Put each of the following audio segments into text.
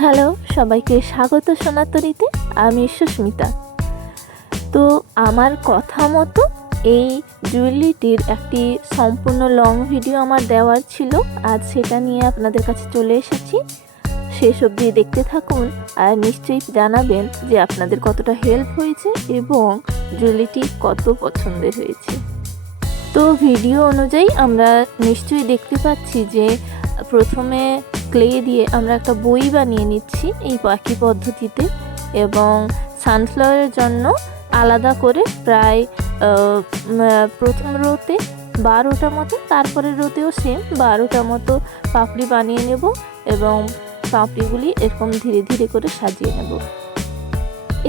Hello, সবাইকে স্বাগত সোনাতরিতে। আমি সুস্মিতা। তো আমার কথা মতো এই জুয়েলারিটির একটি সম্পূর্ণ লং ভিডিও আমার দেওয়ার ছিল। আজ সেটা নিয়ে আপনাদের কাছে চলে এসেছি। শেষ অবধি দেখতে থাকুন আর নিশ্চয়ই জানাবেন যে আপনাদের কতটা হেল্প হয়েছে এবং জুয়েলারিটি কত পছন্দের হয়েছে। তো ভিডিও অনুযায়ী আমরা নিশ্চয়ই দেখতে পাচ্ছি যে প্রথমে ক্লে দিয়ে আমরা একটা বই বানিয়ে নিচ্ছি এই একই পদ্ধতিতে, এবং সানফ্লাওয়ারের জন্য আলাদা করে প্রায় প্রথম রোতে 12টা মতো, তারপরের রোতেও সেম 12টা মতো পাপড়ি বানিয়ে নেব এবং পাপড়িগুলি এরকম ধীরে ধীরে করে সাজিয়ে নেব।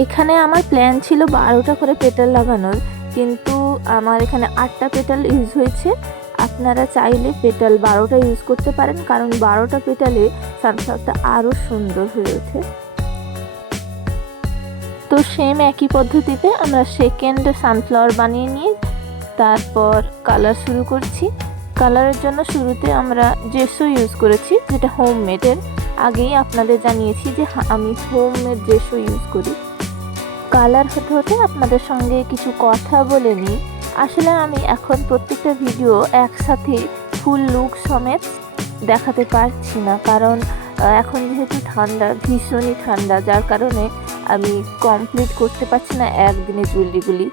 এখানে আমার প্ল্যান ছিল 12টা করে পেটাল লাগানোর, কিন্তু আমার এখানে 8টা পেটাল ইউজ হয়েছে। আপনারা চাইলে পেটাল 12টা ইউজ করতে পারেন, কারণ 12টা পেটালে সানফ্লাওয়ারটা আরও সুন্দর হয়ে ওঠে। তো সেম একই পদ্ধতিতে আমরা সেকেন্ড সানফ্লাওয়ার বানিয়ে নিয়ে তারপর কালার শুরু করছি। কালারের জন্য শুরুতে আমরা জেসো ইউজ করেছি, যেটা হোমমেডের। আগেই আপনাদের জানিয়েছি যে আমি হোমমেড জেসো ইউজ করি। কালার হতে হতে আপনাদের সঙ্গে কিছু কথা বলে নিই। আসলে আমি এখন প্রত্যেকটা ভিডিও একসাথে ফুল লুক সমেত দেখাতে পারছি না, কারণ এখন যেহেতু ঠান্ডা, ভীষণই ঠান্ডা, যার কারণে আমি কমপ্লিট করতে পারছি না একদিনে জুয়েলারিগুলি।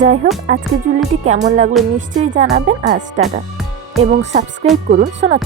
যাই হোক, আজকে জুয়েলারিটি কেমন লাগলো নিশ্চয়ই জানাবেন। আজ টাটা এবং সাবস্ক্রাইব করুন সোনার।